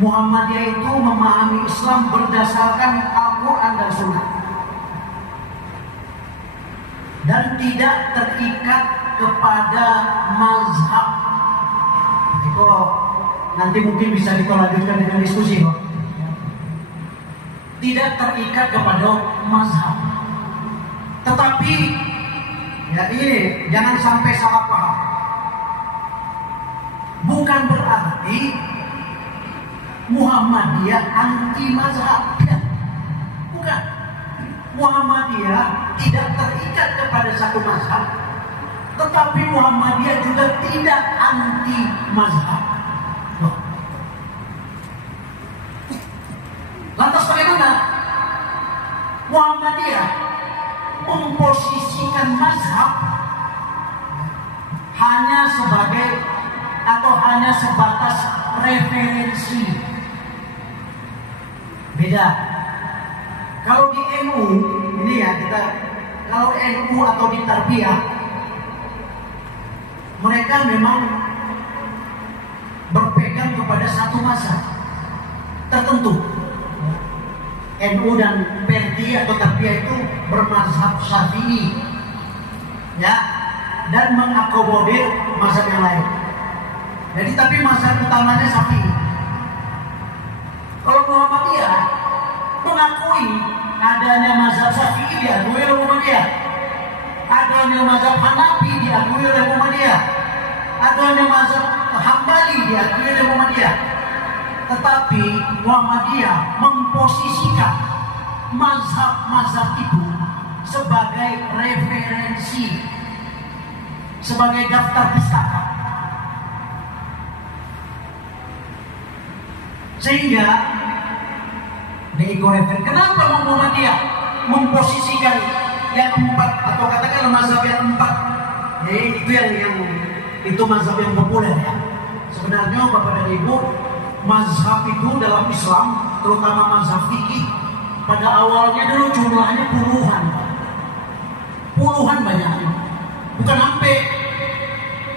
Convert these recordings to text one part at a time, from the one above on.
Muhammadiyah itu memahami Islam berdasarkan Al-Quran dan Sunnah dan tidak terikat kepada mazhab. Itu nanti mungkin bisa lanjutkan dengan diskusi kok. Tidak terikat kepada mazhab. Tetapi ya ini jangan sampai salah paham. Bukan berarti Muhammadiyah anti mazhab. Ya. Bukan. Muhammadiyah tidak terikat kepada satu mazhab. Tetapi Muhammadiyah juga tidak anti mazhab. Lantas bagaimana? Muhammadiyah memposisikan mazhab hanya sebagai atau hanya sebatas referensi. Beda. Kalau di NU ini ya kalau NU atau di Tarbiyah mereka memang berpegang kepada satu mazhab tertentu. NU dan Perti atau Tarbiyah itu bermazhab Syafi'i, ya, dan mengakomodir mazhab yang lain. Jadi tapi mazhab utamanya Syafi'i. Kalau Muhammadiyah mengakui adanya mazhab Syafi'i diakui oleh Muhammadiyah, adanya mazhab Hanafi diakui oleh Muhammadiyah, adanya mazhab Hambali diakui oleh Muhammadiyah. Tetapi Muhammadiyah memposisikan mazhab-mazhab itu sebagai referensi, sebagai daftar pustaka. Sehingga kenapa Muhammadiyah memposisikan yang empat atau katakanlah mazhab yang empat? Itu yang itu mazhab yang populer ya. Sebenarnya Bapak dan Ibu, mazhab itu dalam Islam, terutama mazhab fikih, pada awalnya dulu jumlahnya puluhan banyaknya, bukan sampai.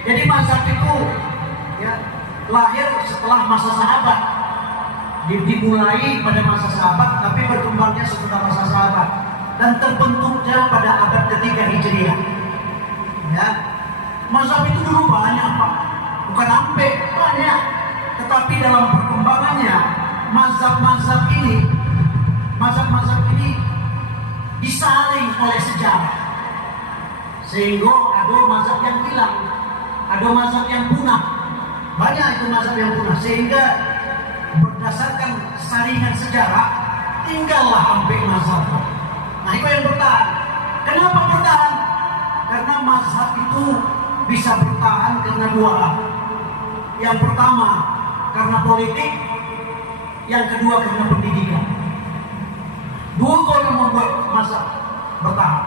Jadi mazhab itu ya lahir setelah masa sahabat, dimulai pada masa sahabat, tapi berkembangnya setelah masa sahabat dan terbentuknya pada abad ketiga Hijriah. Ya, mazhab itu dulu banyak Pak, bukan sampai banyak. Tetapi dalam perkembangannya mazhab-mazhab ini disaling oleh sejarah, sehingga ada mazhab yang hilang, ada mazhab yang punah, banyak itu mazhab yang punah, sehingga berdasarkan saringan sejarah tinggallah hampir mazhab. Nah itu yang bertahan. Kenapa bertahan? Karena mazhab itu bisa bertahan karena dua hal. Yang pertama karena politik, yang kedua karena pendidikan. Dua hal yang membuat mazhab bertahan.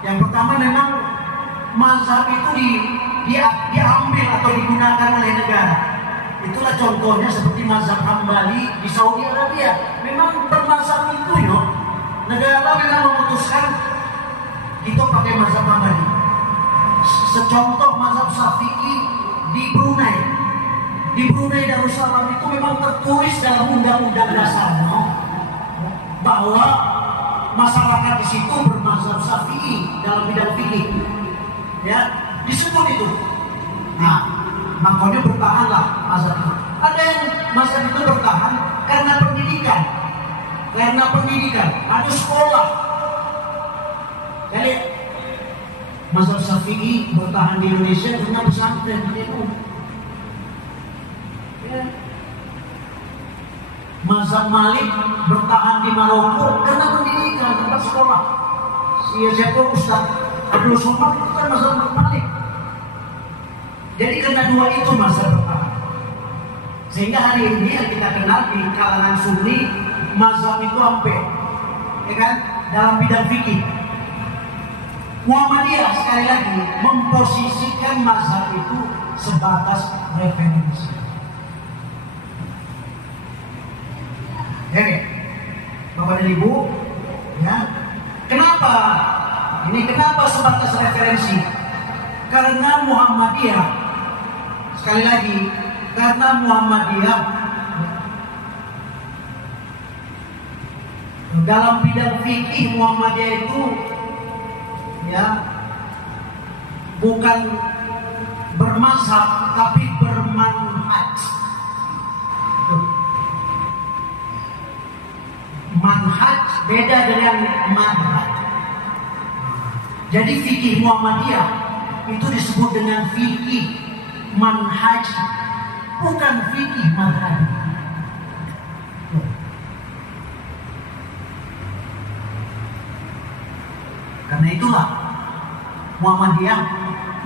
Yang pertama memang mazhab itu diambil atau digunakan oleh negara. Itulah contohnya seperti mazhab Hambali di Saudi Arabia. Memang bermazhab itu negara memang memutuskan kita pakai mazhab Hambali. Secontoh mazhab Syafi'i di Brunei. Di Brunei Darussalam itu memang tertulis dalam undang-undang dasarnya bahwa masyarakat di situ bermazhab Syafi'i dalam bidang fikih. Ya, disebut itu. Nah, makanya bertahanlah mazhab itu. Ada yang mazhab itu bertahan karena pendidikan. Karena pendidikan, ada sekolah. Jadi mazhab Syafi'i bertahan di Indonesia karena pesantren di NU. Ya. Mazhab Malik bertahan di Maroko karena pendidikan, tempat sekolah. Siapa Ustaz Abdul Somad itu kan mazhab Malik. Jadi karena dua itu mazhab bertahan. Sehingga hari ini yang kita kenal di kalangan Sunni, mazhab itu hampir, ya kan, dalam bidang fikih. Muhammadiyah sekali lagi memposisikan mazhab itu sebatas referensi. Oke, Bapak dan Ibu, ya, kenapa sebatas referensi? Karena Muhammadiyah sekali lagi, karena Muhammadiyah dalam bidang fikih, Muhammadiyah itu ya bukan bermazhab tapi bermanhaj. Manhaj beda dengan manhaj. Jadi fikih Muhammadiyah itu disebut dengan fikih manhaj, bukan fikih manhaj. Karena itulah Muhammadiyah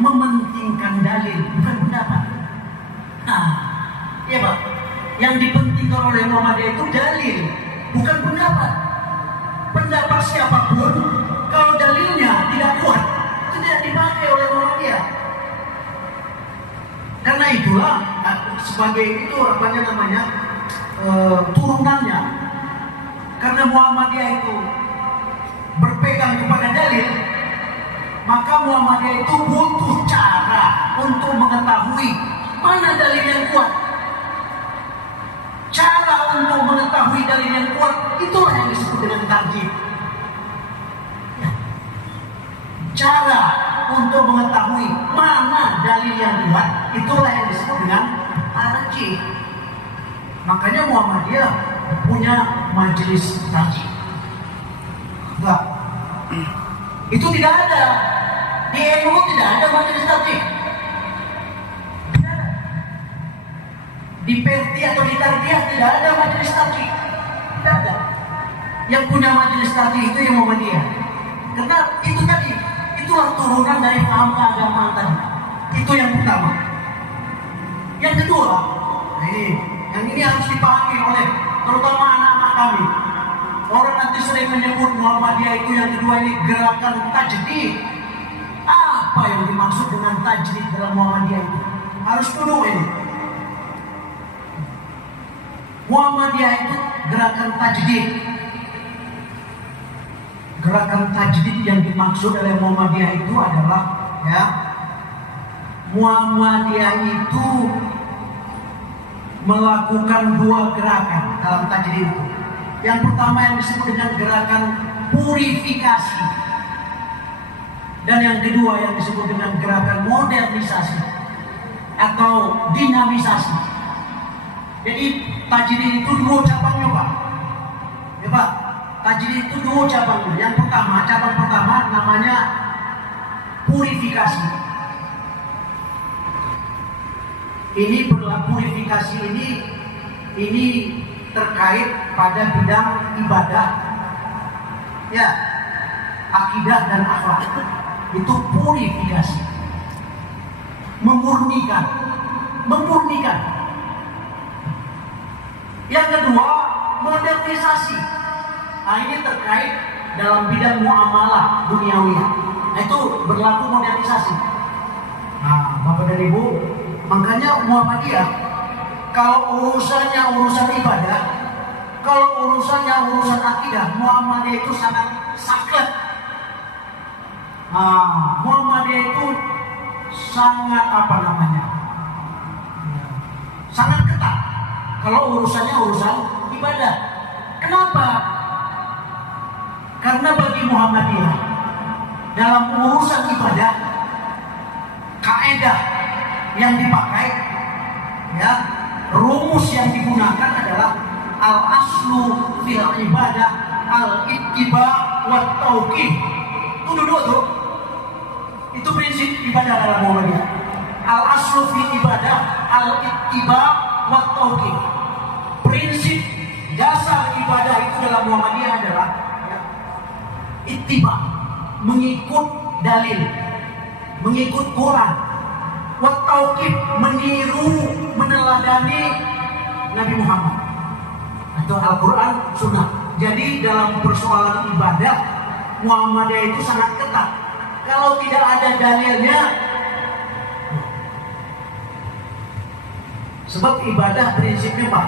mementingkan dalil, bukan pendapat. Iya Pak, yang dipentingkan oleh Muhammadiyah itu dalil, bukan pendapat. Pendapat siapapun, kalau dalilnya tidak kuat, itu tidak dipakai oleh Muhammadiyah. Karena itulah sebagai itu namanya turunannya. Karena Muhammadiyah itu berpegang kepada dalil, maka Muhammadiyah itu butuh cara untuk mengetahui mana dalil yang kuat. Cara untuk mengetahui dalil yang kuat itulah yang disebut dengan tarjih. Cara untuk mengetahui mana dalil yang kuat itulah yang disebut dengan tarjih. Makanya Muhammadiyah punya majelis tarjih. Enggak. Itu tidak ada. Di MU tidak ada majelis tarjih. Di Perti atau di Tarbiyah tidak ada majelis tarjih. Tidak ada. Yang punya majelis tarjih itu yang Muhammadiyah. Karena itu tadi, itulah turunan dari paham keagamaan tadi. Itu yang pertama. Yang kedua, yang ini harus dipahami oleh terutama anak-anak kami. Orang nanti sering menyebut Muhammadiyah itu yang kedua ini gerakan tajdid. Apa yang dimaksud dengan tajdid dalam Muhammadiyah itu? Harus duduk ini. Muhammadiyah itu gerakan tajdid. Gerakan tajdid yang dimaksud oleh Muhammadiyah itu adalah ya, Muhammadiyah itu melakukan dua gerakan dalam tajdid itu. Yang pertama yang disebut dengan gerakan purifikasi, dan yang kedua yang disebut dengan gerakan modernisasi atau dinamisasi. Jadi tajdid itu dua cabangnya Pak. Ya Pak, tajdid itu dua cabangnya. Yang pertama, cabang pertama namanya purifikasi. Ini purifikasi ini terkait pada bidang ibadah, ya, akidah dan akhlak. Itu purifikasi, memurnikan. Yang kedua, modernisasi. Nah, ini terkait dalam bidang muamalah duniawi. Nah, itu berlaku modernisasi. Nah, Bapak dan Ibu, makanya Muhammadiyah kalau urusannya urusan ibadah, kalau urusannya urusan akidah, Muhammadiyah itu sangat saklek. Muhammadiyah itu sangat sangat ketat kalau urusannya urusan ibadah. Kenapa? Karena bagi Muhammadiyah dalam urusan ibadah, kaidah yang dipakai, ya, rumus yang digunakan adalah al-aslu fil ibadah al-ittiba wa tauqif. Itu dulu tuh. Itu prinsip ibadah dalam Muhammadiyah. Al-aslu fil ibadah al-ittiba wa tauqif. Prinsip dasar ibadah itu dalam Muhammadiyah adalah ya, ittiba, mengikut dalil, mengikut Quran. Wa tauqif, meniru, meneladani Nabi Muhammad atau Al-Quran, Sunnah. Jadi dalam persoalan ibadah, Muhammadiyah itu sangat ketat. Kalau tidak ada dalilnya, sebab ibadah prinsipnya Pak,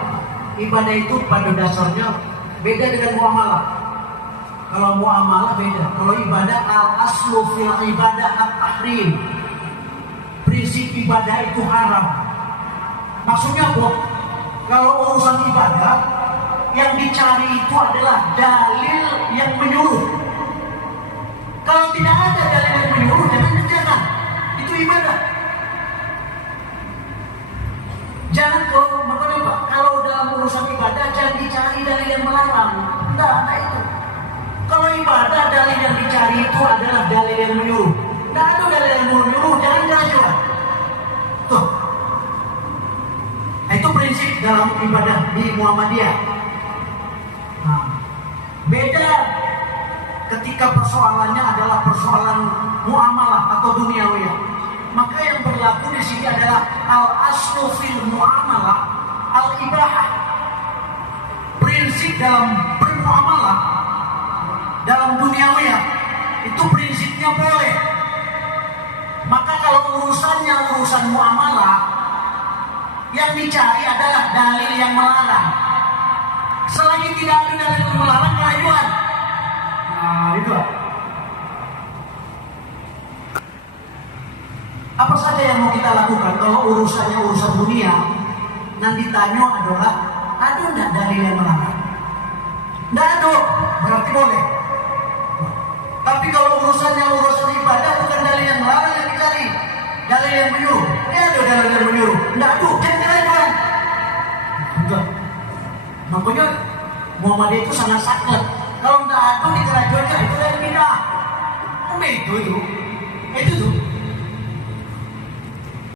ibadah itu pada dasarnya beda dengan muamalah. Kalau muamalah beda, kalau ibadah al-aslu fil ibadah at-tahrim. Prinsip ibadah itu haram. Maksudnya apa? Kalau urusan ibadah, yang dicari itu adalah dalil yang menyuruh. Kalau tidak ada dalil yang menyuruh, jangan kerjakan. Itu ibadah. Jangan makanya Pak, kalau dalam urusan ibadah jangan dicari dalil yang melarang. Nah itu. Kalau ibadah dalil yang dicari itu adalah dalil yang menyuruh. Tidak ada dalil yang menyuruh, jangan kerjakan. Tuh. Nah, itu prinsip dalam ibadah di Muhammadiyah. Nah, beda ketika persoalannya adalah persoalan muamalah atau duniawiyah. Maka yang berlaku di sini adalah al-aslu fil muamalah al-ibahah. Prinsip dalam bermuamalah dalam duniawiyah itu prinsipnya boleh. Maka kalau urusannya urusan muamalah, yang dicari adalah dalil yang melarang. Selagi tidak ada dalil yang melarang, kelayuan. Nah, itu. Apa saja yang mau kita lakukan kalau urusannya urusan dunia? Nanti tanya adalah, ada nggak dalil yang melarang? Nggak ada, berarti boleh. Tapi kalau urusannya urusan ibadah, bukan dalil yang melarang yang dicari, dalil yang menyuruh. Ini ada dalil yang menyuruh. Nggak ada, jangan kelayuan. Enggak. Makanya Muhammadiyah itu sangat sakit. Kalau nggak ada di kerajaannya itu dari bid'ah. Itu tuh.